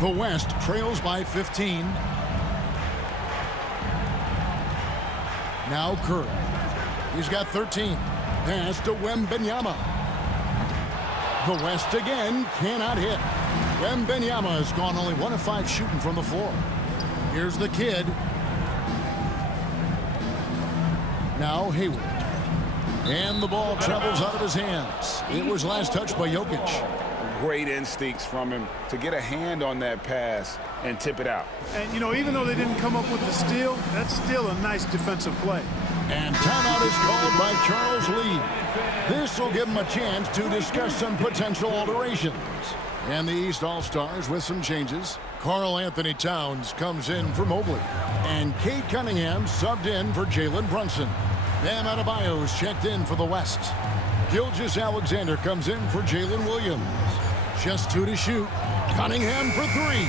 The West trails by 15. Now Curry. He's got 13. Pass to Wembanyama. The West again cannot hit. Wembanyama has gone only 1 of 5 shooting from the floor. Here's the kid. Now Hayward. And the ball travels out of his hands. It was last touched by Jokic. Great instincts from him to get a hand on that pass and tip it out. And, you know, even though they didn't come up with the steal, that's still a nice defensive play. And timeout is called by Charles Lee. This will give him a chance to discuss some potential alterations. And the East All-Stars with some changes. Karl Anthony Towns comes in for Mobley. And Cade Cunningham subbed in for Jalen Brunson. Bam Adebayo's checked in for the West. Gilgeous-Alexander comes in for Jalen Williams. Just 2 to shoot. Cunningham for 3.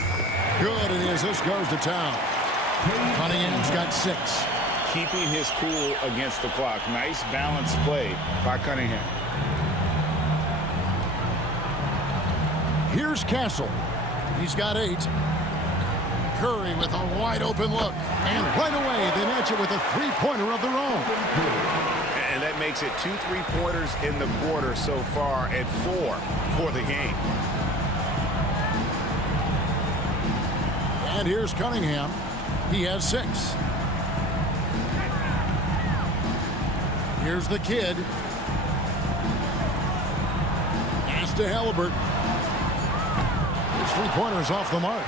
Good, and the assist goes to Towns. Cunningham's got 6. Keeping his cool against the clock. Nice balanced play by Cunningham. Here's Castle. He's got 8. Curry with a wide open look. And right away, they match it with a three-pointer of their own. And that makes it 2 3-pointers in the quarter so far and 4 for the game. And here's Cunningham. He has 6. Here's the kid. Pass to Halliburton. His three-pointer's off the mark.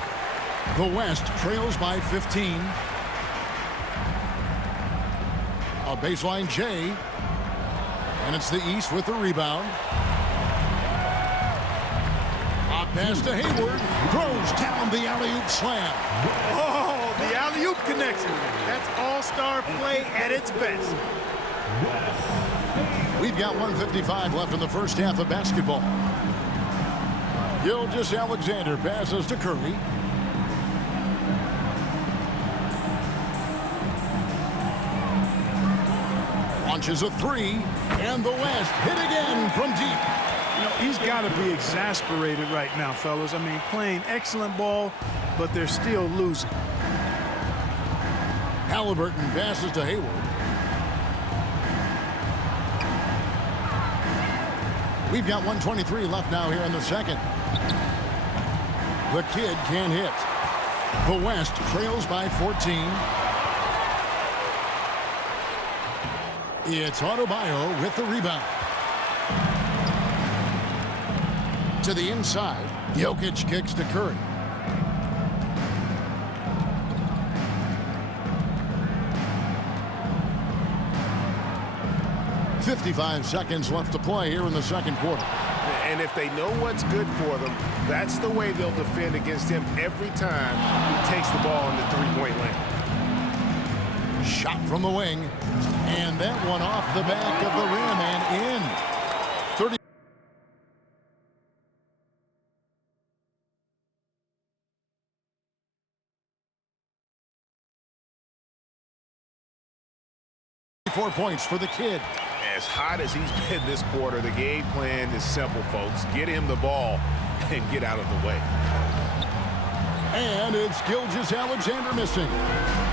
The West trails by 15. A baseline J. And it's the East with the rebound. A pass to Hayward. Throws down the alley-oop slam. Oh, the alley-oop connection. That's all-star play at its best. We've got 1:55 left in the first half of basketball. Gilgeous-Alexander passes to Curry. Launches a 3, and the West hit again from deep. You know, he's got to be exasperated right now, fellas. I mean, playing excellent ball, but they're still losing. Halliburton passes to Hayward. We've got 1:23 left now here in the second. The kid can't hit. The West trails by 14. It's Adebayo with the rebound. To the inside. Jokic kicks to Curry. .55 seconds left to play here in the second quarter. And if they know what's good for them, that's the way they'll defend against him every time he takes the ball in the three-point lane. Shot from the wing. And that one off the back of the rim and in. 34 points for the kid. As hot as he's been this quarter, the game plan is simple, folks. Get him the ball and get out of the way. And it's Gilgeous-Alexander missing.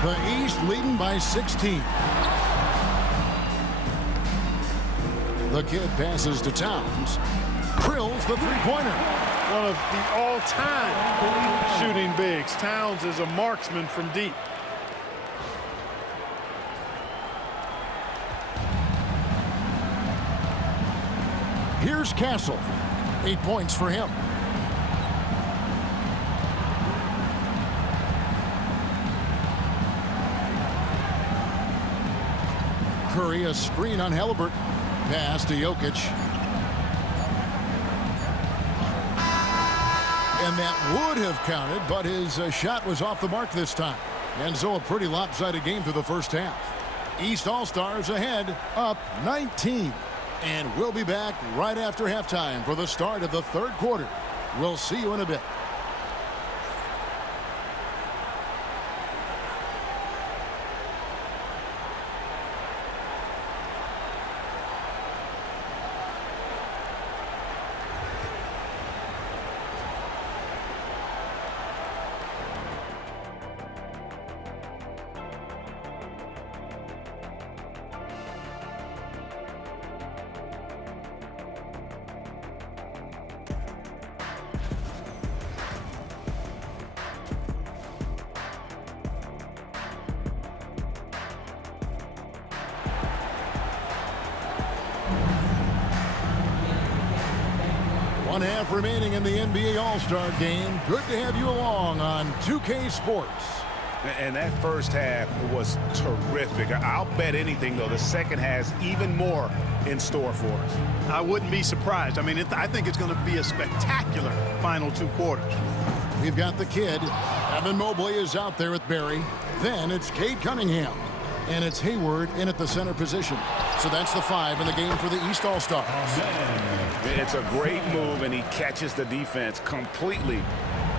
The East leading by 16. The kid passes to Towns. Drills the three-pointer. One of the all-time shooting bigs. Towns is a marksman from deep. Here's Castle. 8 points for him. Curry, a screen on Halliburton. Pass to Jokic. And that would have counted, but his shot was off the mark this time. And so a pretty lopsided game through the first half. East All-Stars ahead, up 19. And we'll be back right after halftime for the start of the third quarter. We'll see you in a bit. One half remaining in the NBA All-Star game. Good to have you along on 2K Sports. And that first half was terrific. I'll bet anything, though, the second has even more in store for us. I wouldn't be surprised. I mean, I think it's going to be a spectacular final 2 quarters. We've got the kid. Evan Mobley is out there with Barry. Then it's Cade Cunningham. And it's Hayward in at the center position. So that's the 5 in the game for the East All-Stars. It's a great move, and he catches the defense completely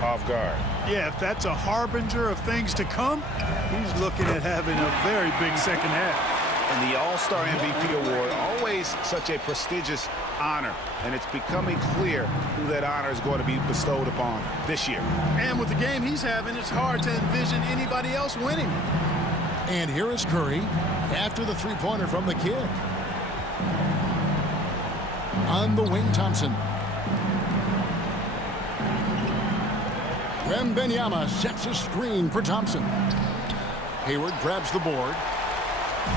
off guard. Yeah, if that's a harbinger of things to come, he's looking at having a very big second half. And the All-Star MVP award, always such a prestigious honor, and it's becoming clear who that honor is going to be bestowed upon this year. And with the game he's having, it's hard to envision anybody else winning. And here is Curry after the three-pointer from the kid. On the wing, Thompson. Wembanyama sets a screen for Thompson. Hayward grabs the board.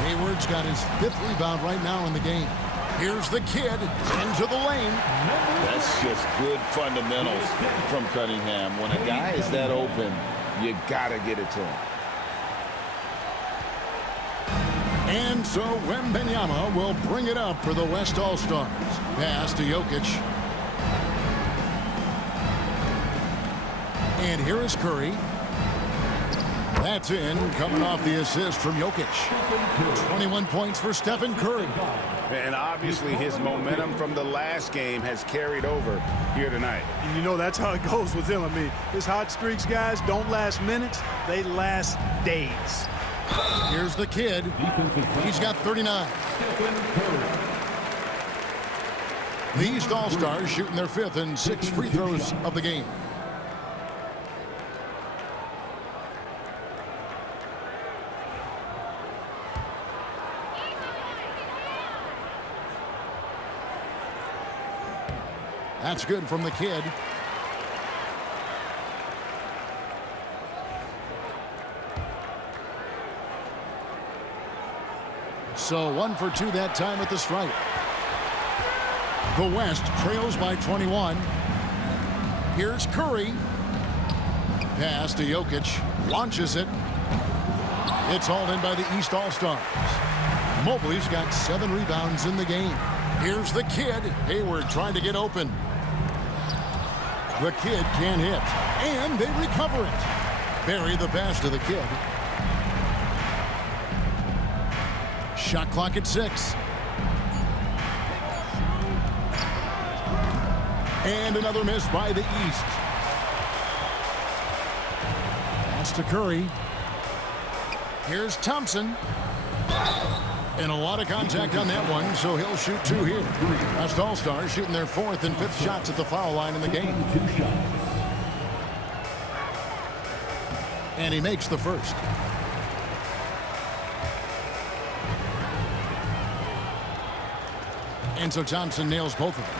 Hayward's got his 5th rebound right now in the game. Here's the kid into the lane. That's just good fundamentals from Cunningham. When a guy is that open, you gotta get it to him. And so Wembanyama will bring it up for the West All-Stars. Pass to Jokic. And here is Curry. That's in, coming off the assist from Jokic. 21 points for Stephen Curry. And obviously his momentum from the last game has carried over here tonight. And you know that's how it goes with him. I mean, his hot streaks, guys, don't last minutes. They last days. Here's the kid. He's got 39. The East All-Stars shooting their 5th and 6th free throws of the game. That's good from the kid. So 1 for 2 that time at the stripe. The West trails by 21. Here's Curry. Pass to Jokic. Launches it. It's hauled in by the East All-Stars. Mobley's got 7 rebounds in the game. Here's the kid. Hayward trying to get open. The kid can't hit. And they recover it. Barry the pass to the kid. Shot clock at 6. And another miss by the East. Pass to Curry. Here's Thompson. And a lot of contact on that one, so he'll shoot 2 here. West All-Stars shooting their 4th and 5th shots at the foul line in the game. And he makes the first. And so Thompson nails both of them.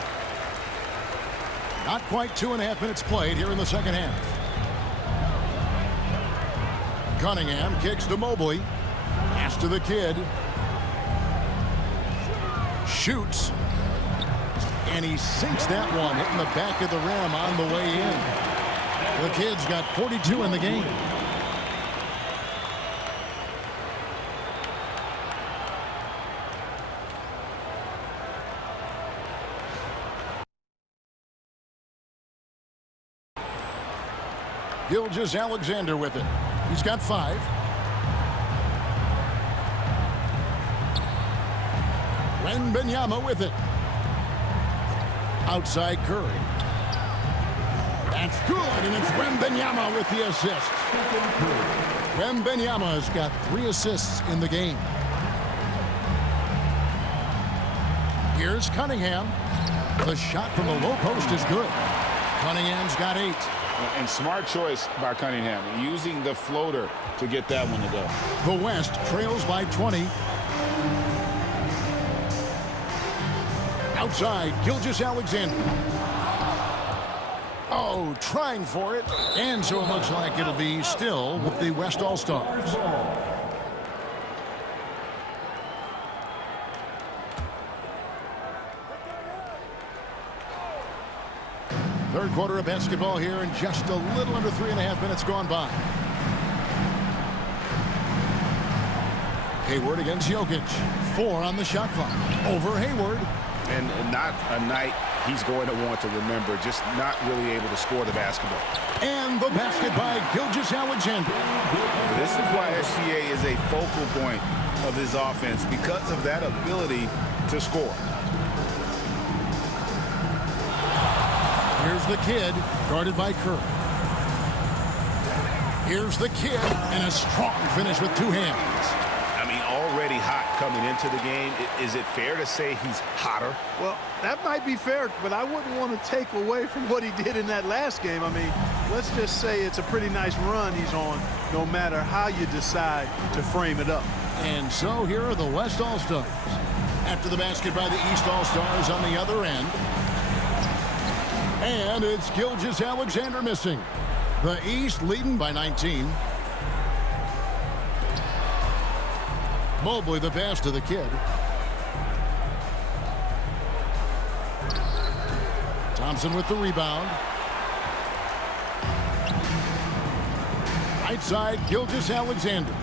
Not quite 2.5 minutes played here in the second half. Cunningham kicks to Mobley. Pass to the kid. Shoots. And he sinks that one, hitting the back of the rim on the way in. The kid's got 42 in the game. Gilgeous-Alexander with it. He's got 5. Wembanyama with it. Outside Curry. That's good, and it's Wembanyama with the assist. Wembanyama's got 3 assists in the game. Here's Cunningham. The shot from the low post is good. Cunningham's got 8. And smart choice by Cunningham, using the floater to get that one to go. The West trails by 20. Outside, Gilgeous-Alexander. Oh, trying for it. And so it looks like it'll be still with the West All-Stars. Third quarter of basketball here, and just a little under 3.5 minutes gone by. Hayward against Jokic. 4 on the shot clock. Over Hayward. And not a night he's going to want to remember, just not really able to score the basketball. And the basket by Gilgeous-Alexander. This is why SGA is a focal point of his offense, because of that ability to score. Here's the kid, guarded by Kerr. Here's the kid, and a strong finish with 2 hands. I mean, already hot coming into the game. Is it fair to say he's hotter? Well, that might be fair, but I wouldn't want to take away from what he did in that last game. I mean, let's just say it's a pretty nice run he's on, no matter how you decide to frame it up. And so here are the West All-Stars. After the basket by the East All-Stars on the other end. And it's Gilgeous-Alexander missing. The East leading by 19. Mobley the pass to the kid. Thompson with the rebound. Right side, Gilgeous-Alexander.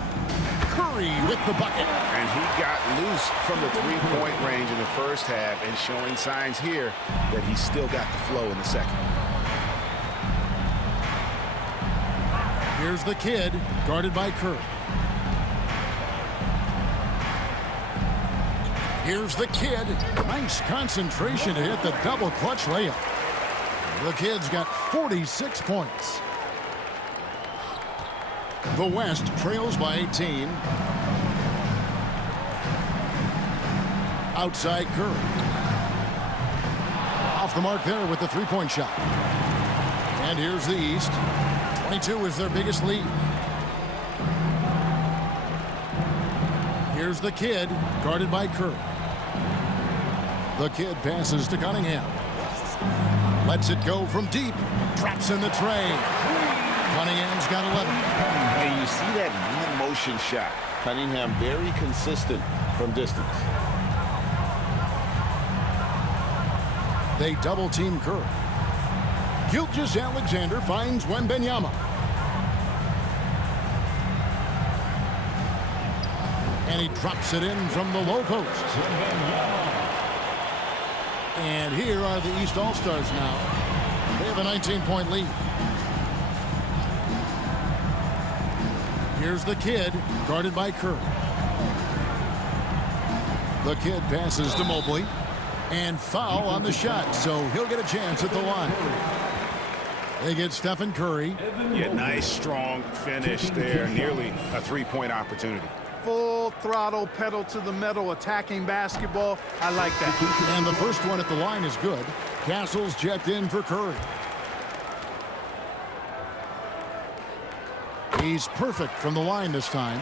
Curry with the bucket. And he got loose from the three-point range in the first half, and showing signs here that he's still got the flow in the second. Here's the kid, guarded by Kerr. Here's the kid. Nice concentration to hit the double clutch layup. The kid's got 46 points. The West trails by 18. Outside Curry. Off the mark there with the three-point shot. And here's the East. 22 is their biggest lead. Here's the kid, guarded by Curry. The kid passes to Cunningham. Lets it go from deep. Traps in the tray. Cunningham's got 11. And you see that one-motion shot. Cunningham very consistent from distance. They double-team Curry. Gilgeous-Alexander finds Wembanyama. And he drops it in from the low post. And here are the East All-Stars now. They have a 19-point lead. Here's the kid, guarded by Curry. The kid passes to Mobley. And foul on the shot, so he'll get a chance at the line. They get Stephen Curry. Yeah, nice, strong finish there. Nearly a three-point opportunity. Full throttle, pedal to the metal, attacking basketball. I like that. And the first one at the line is good. Castle's checked in for Curry. He's perfect from the line this time.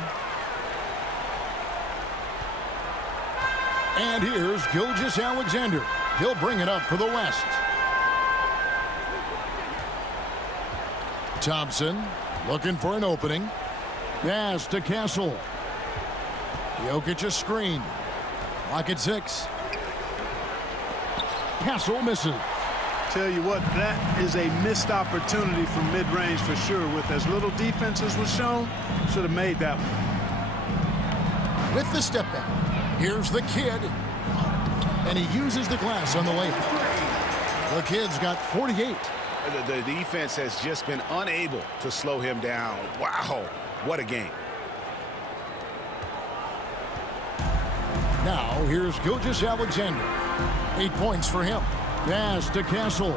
And here's Gilgeous-Alexander. He'll bring it up for the West. Thompson looking for an opening. Pass to Castle. Jokic a screen. Clock at 6. Castle misses. Tell you what, that is a missed opportunity from mid-range for sure. With as little defense as was shown, should have made that one. With the step back. Here's the kid. And he uses the glass on the layup. The kid's got 48. The defense has just been unable to slow him down. Wow, what a game. Now, here's Gilgeous-Alexander. 8 points for him. Pass to Castle.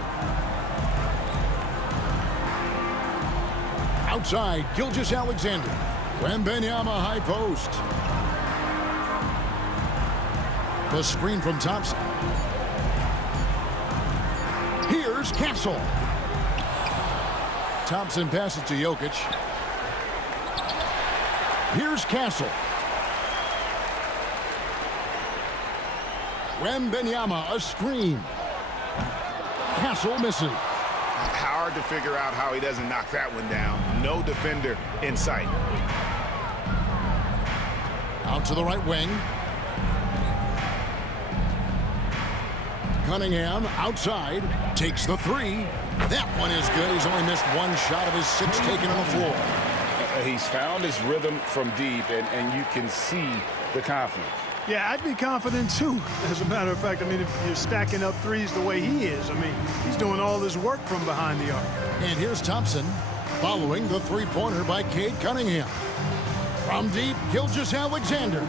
Outside, Gilgeous-Alexander. Wembanyama high post. The screen from Thompson. Here's Castle. Thompson passes to Jokic. Here's Castle. Wembanyama, a screen. Castle misses. Hard to figure out how he doesn't knock that one down. No defender in sight. Out to the right wing. Cunningham outside. Takes the three. That one is good. He's only missed one shot of his 6 taken on the floor. He's found his rhythm from deep, and you can see the confidence. Yeah, I'd be confident too, as a matter of fact. I mean, if you're stacking up threes the way he is, I mean, he's doing all this work from behind the arc. And here's Thompson following the three-pointer by Cade Cunningham. From deep, Gilgeous-Alexander.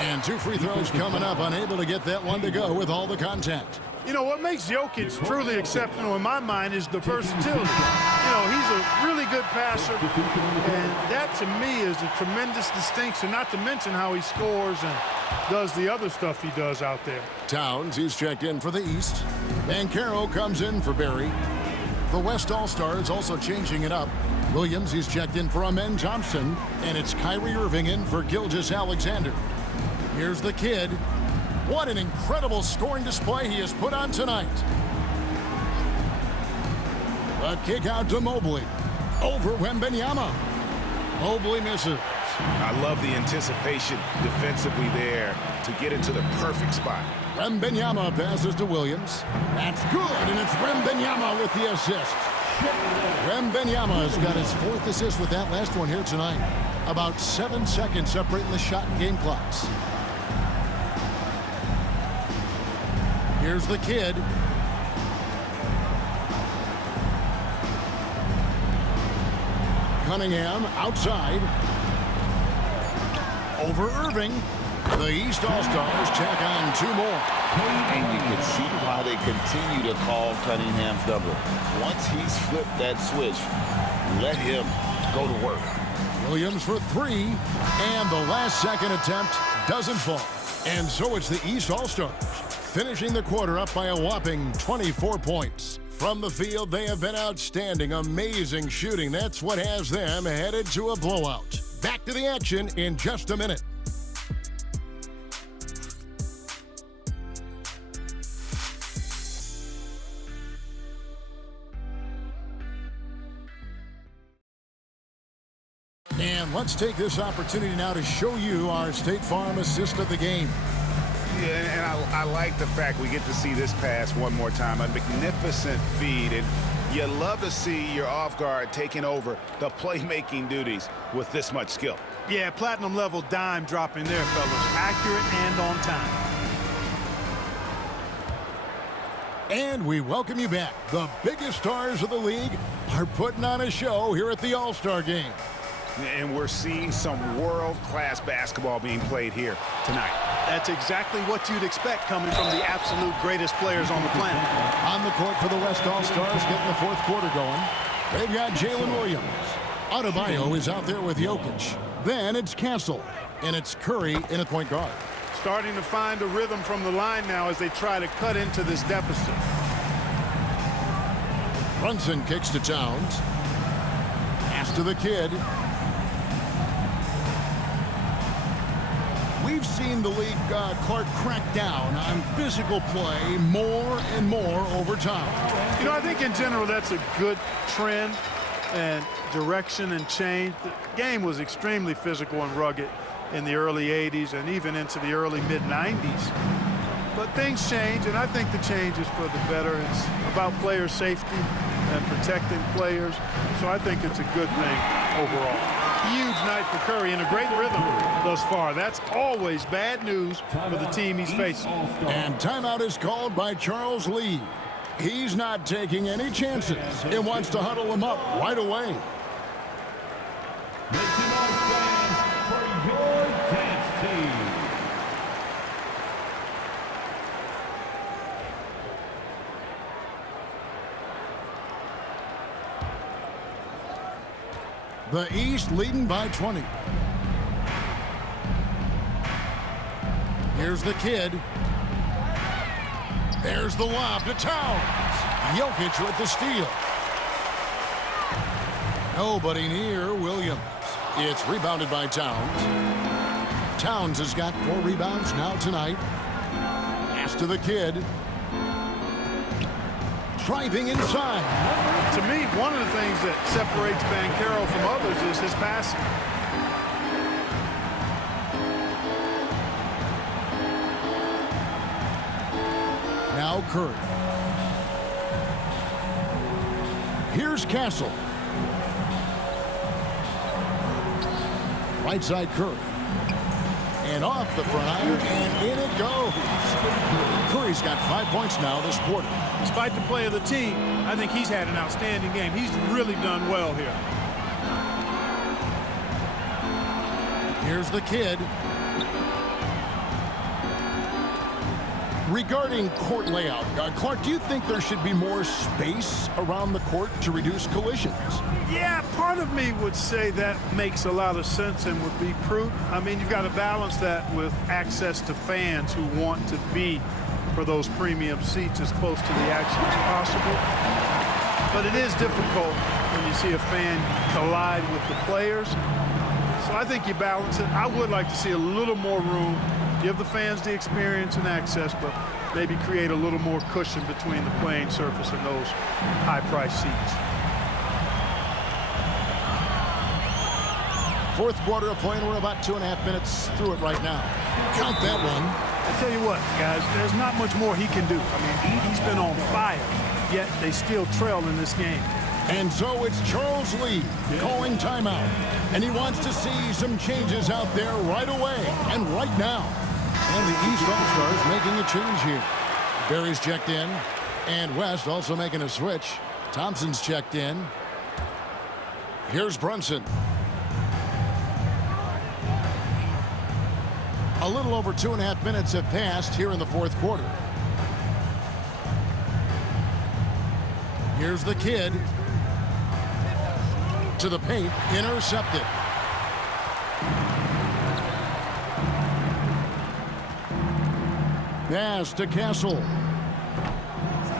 And 2 free throws coming up, unable to get that one to go with all the contact. You know, what makes Jokic truly exceptional in my mind is the versatility. You know, he's a really good passer, and that to me is a tremendous distinction, not to mention how he scores and does the other stuff he does out there. Towns, he's checked in for the East. Banchero comes in for Barry. The West All-Stars also changing it up. Williams, he's checked in for Amen Thompson, and it's Kyrie Irving in for Gilgeous-Alexander. Here's the kid. What an incredible scoring display he has put on tonight. A kick out to Mobley. Over Wembanyama. Mobley misses. I love the anticipation defensively there to get into the perfect spot. Wembanyama passes to Williams. That's good, and it's Wembanyama with the assist. Wembanyama has got his 4th assist with that last one here tonight. About 7 seconds separating the shot and game clocks. Here's the kid. Cunningham outside. Over Irving. The East All-Stars check on 2 more. And you can see why they continue to call Cunningham's double. Once he's flipped that switch, let him go to work. Williams for 3, and the last second attempt doesn't fall. And so it's the East All-Stars, finishing the quarter up by a whopping 24 points. From the field, they have been outstanding, amazing shooting. That's what has them headed to a blowout. Back to the action in just a minute. And let's take this opportunity now to show you our State Farm assist of the game. Yeah, and I like the fact we get to see this pass one more time. A magnificent feed, and you love to see your off guard taking over the playmaking duties with this much skill. Yeah, platinum level dime dropping there, fellas. Accurate and on time. And we welcome you back. The biggest stars of the league are putting on a show here at the All-Star Game. And we're seeing some world-class basketball being played here tonight. That's exactly what you'd expect coming from the absolute greatest players on the planet. On the court for the West All-Stars, getting the 4th quarter going. They've got Jalen Williams. Adebayo is out there with Jokic. Then it's Castle, and it's Curry in at point guard. Starting to find a rhythm from the line now as they try to cut into this deficit. Brunson kicks to Towns. Pass to the kid. We've seen the league, Clark, crack down on physical play more and more over time. You know, I think in general that's a good trend and direction and change. The game was extremely physical and rugged in the early 80s and even into the early mid-90s. But things change, and I think the change is for the better. It's about player safety and protecting players. So I think it's a good thing overall. Huge night for Curry and a great rhythm thus far. That's always bad news for the team he's facing. And timeout is called by Charles Lee. He's not taking any chances and wants to huddle him up right away. Make some noise, fans, for your dance team. The East leading by 20. Here's the kid. There's the lob to Towns. Jokic with the steal. Nobody near Williams. It's rebounded by Towns. Towns has got 4 rebounds now tonight. Pass to the kid. Driving inside. To me, one of the things that separates Banchero from others is his passing. Now Curry. Here's Castle. Right side Curry. And off the front iron, and in it goes. Curry's got 5 points now this quarter. Despite the play of the team, I think he's had an outstanding game. He's really done well here. Here's the kid. Regarding court layout, Clark, do you think there should be more space around the court to reduce collisions? Yeah, part of me would say that makes a lot of sense and would be prudent. I mean, you've got to balance that with access to fans who want to be for those premium seats as close to the action as possible. But it is difficult when you see a fan collide with the players. So I think you balance it. I would like to see a little more room, give the fans the experience and access, but maybe create a little more cushion between the playing surface and those high-priced seats. Fourth quarter of play, and we're about 2.5 minutes through it right now. Count that one. I tell you what, guys, there's not much more he can do. I mean, he's been on fire, yet they still trail in this game. And so it's Charles Lee calling timeout. And he wants to see some changes out there right away and right now. And the East All-Stars making a change here. Barry's checked in. And West also making a switch. Thompson's checked in. Here's Brunson. A little over 2.5 minutes have passed here in the fourth quarter. Here's the kid. To the paint, intercepted. Pass to Castle.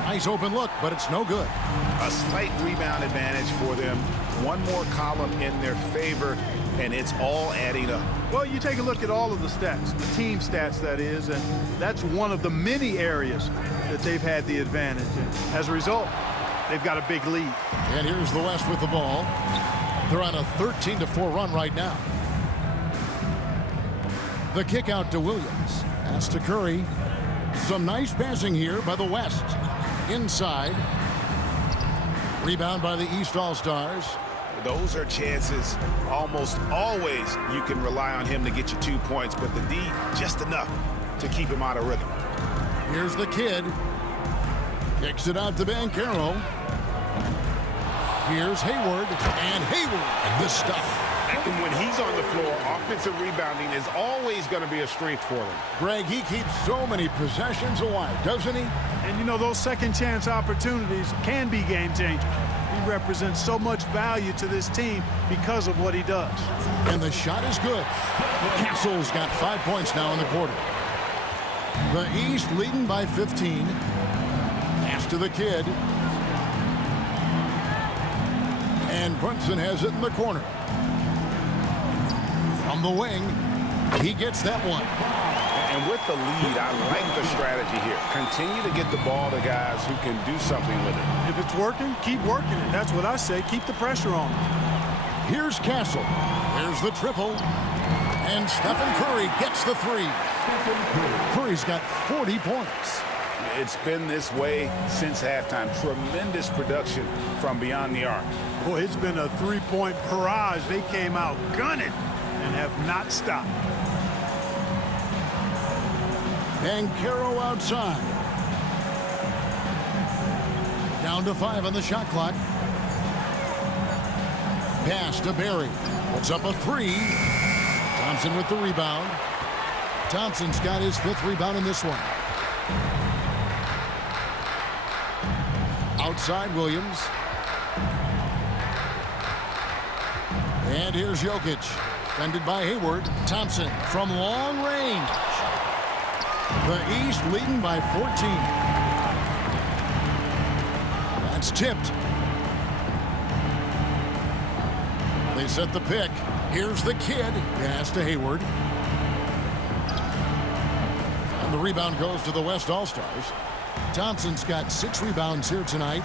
Nice open look, but it's no good. A slight rebound advantage for them. One more column in their favor, and it's all adding up. Well, you take a look at all of the stats, the team stats, that is, and that's one of the many areas that they've had the advantage. And as a result, they've got a big lead. And here's the West with the ball. They're on a 13-4 run right now. The kick out to Williams. Pass to Curry. Some nice passing here by the West. Inside. Rebound by the East All-Stars. Those are chances. Almost always you can rely on him to get you 2 points, but the D just enough to keep him out of rhythm. Here's the kid. Kicks it out to Banchero. Here's Hayward, and Hayward, the stuff. And when he's on the floor, offensive rebounding is always going to be a strength for them. Greg, he keeps so many possessions alive, doesn't he? And, you know, those second chance opportunities can be game changers. He represents so much value to this team because of what he does. And the shot is good. Castle's got 5 points now in the quarter. The East leading by 15. Pass to the kid. And Brunson has it in the corner. From the wing, he gets that one. And with the lead, I like the strategy here. Continue to get the ball to guys who can do something with it. If it's working, keep working it. That's what I say. Keep the pressure on. Here's Castle. There's the triple. And Stephen Curry gets the three. Curry's got 40 points. It's been this way since halftime. Tremendous production from beyond the arc. Boy, it's been a three-point barrage. They came out gunning and have not stopped. Banchero outside. Down to 5 on the shot clock. Pass to Barry. Puts up a 3. Thompson with the rebound. Thompson's got his 5th rebound in this one. Outside Williams. And here's Jokic. Defended by Hayward. Thompson from long range. The East leading by 14. That's tipped. They set the pick. Here's the kid. Pass to Hayward. And the rebound goes to the West All-Stars. Thompson's got 6 rebounds here tonight.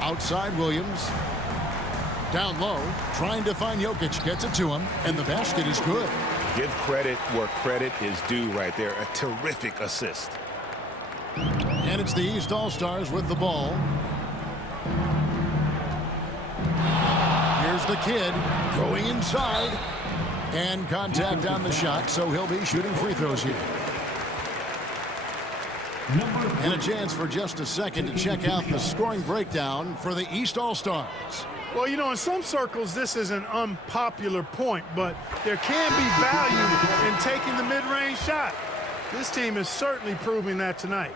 Outside Williams. Down low. Trying to find Jokic. Gets it to him. And the basket is good. Give credit where credit is due right there. A terrific assist. And it's the East All-Stars with the ball. Here's the kid going inside. And contact on the shot, so he'll be shooting free throws here. And a chance for just a second to check out the scoring breakdown for the East All-Stars. Well, you know, in some circles, this is an unpopular point, but there can be value in taking the mid-range shot. This team is certainly proving that tonight.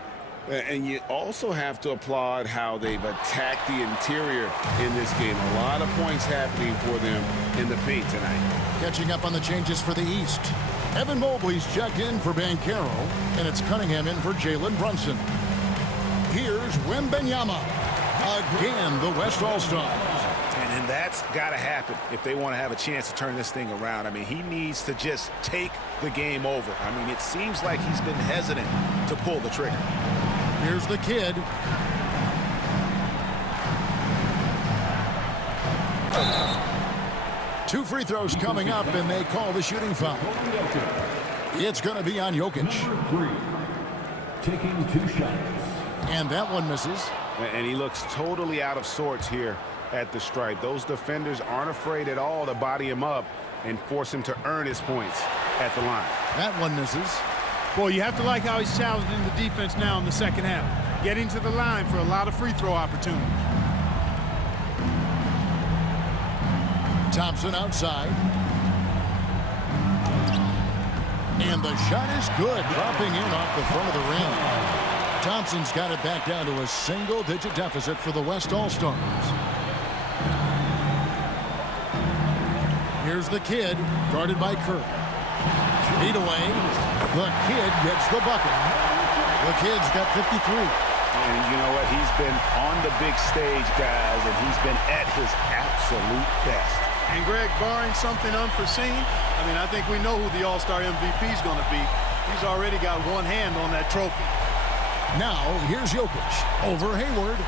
And you also have to applaud how they've attacked the interior in this game. A lot of points happening for them in the paint tonight. Catching up on the changes for the East. Evan Mobley's checked in for Banchero, and it's Cunningham in for Jalen Brunson. Here's Wembanyama. Again, the West All-Stars. And that's got to happen if they want to have a chance to turn this thing around. I mean, he needs to just take the game over. I mean, it seems like he's been hesitant to pull the trigger. Here's the kid. Two free throws coming up, and they call the shooting foul. It's going to be on Jokic. Number 3, taking 2 shots. And that one misses. And he looks totally out of sorts here at the stripe. Those defenders aren't afraid at all to body him up and force him to earn his points at the line. That one misses. Well, you have to like how he's challenging the defense now in the second half. Getting to the line for a lot of free throw opportunities. Thompson outside. And the shot is good, dropping in off the front of the rim. Thompson's got it back down to a single-digit deficit for the West All-Stars. Here's the kid, guarded by Kerr. Feet away. The kid gets the bucket. The kid's got 53. And you know what? He's been on the big stage, guys, and he's been at his absolute best. And, Greg, barring something unforeseen, I mean, I think we know who the All-Star MVP is going to be. He's already got one hand on that trophy. Now, here's Jokic. Over Hayward.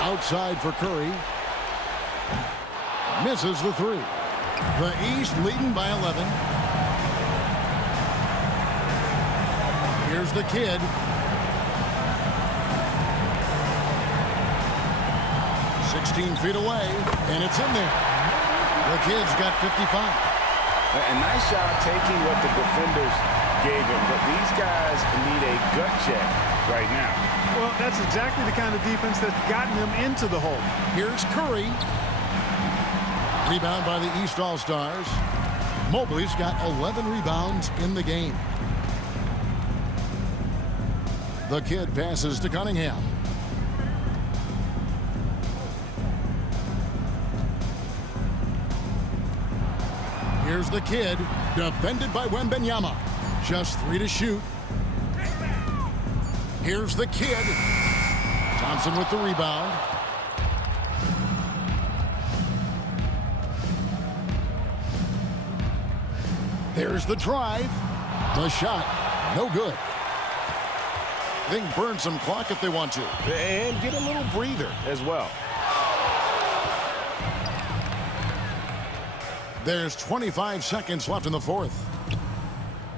Outside for Curry. Misses the 3. The East leading by 11. Here's the kid. Feet away, and it's in there. The kid's got 55. A nice job taking what the defenders gave him, but these guys need a gut check right now. Well, that's exactly the kind of defense that's gotten them into the hole. Here's Curry. Rebound by the East All-Stars. Mobley's got 11 rebounds in the game. The kid passes to Cunningham. Here's the kid, defended by Wembanyama. Just 3 to shoot. Here's the kid. Thompson with the rebound. There's the drive. The shot, no good. They can burn some clock if they want to. And get a little breather as well. There's 25 seconds left in the fourth.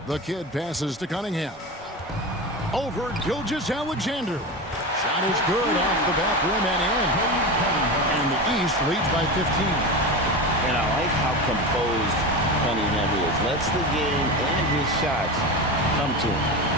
The kid passes to Cunningham. Over Gilgeous-Alexander. Shot is good off the back rim and in. And the East leads by 15. And I like how composed Cunningham is. Lets the game and his shots come to him.